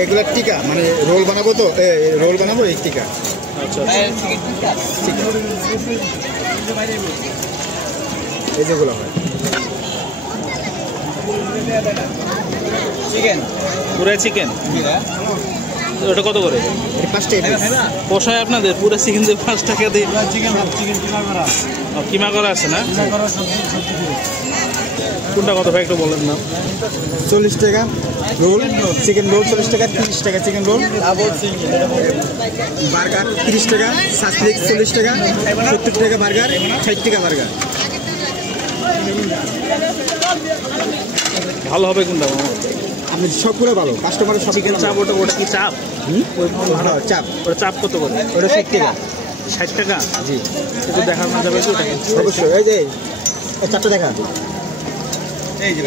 এগুলো টিকা মানে রোল বানাবো তো, রোল বানাবো এই টিকা। আচ্ছা এই যেগুলো হয় চিকেন, পুরো চিকেন। ওটা কত করে? 5 টাকা পোষায় আপনাদের? পুরো চিকেন দিয়ে 5 টাকা দিয়ে? কিমা করা আছে না? কোনটা কত ভাই একটু বলেন না। 40 টাকা রোল, চিকেন রোল 40 টাকা, 30 টাকা চিকেন রোল, বার্গার 30 টাকা, সাসলিক 40 টাকা, 70 টাকা বার্গার, 60 টাকা বার্গার। ভালো হবে কোনটা? আমি সবগুলো ভালো, কাস্টমারের সব। চিকেন চাপ, ওটা কি চাপ? ভালো চাপ। ওটা চাপ কত করে? ওটা 60 টাকা। 60 টাকা? জি। একটু দেখানো যাবে কি? অবশ্যই। এই যে এই চাপটা দেখা। এই যে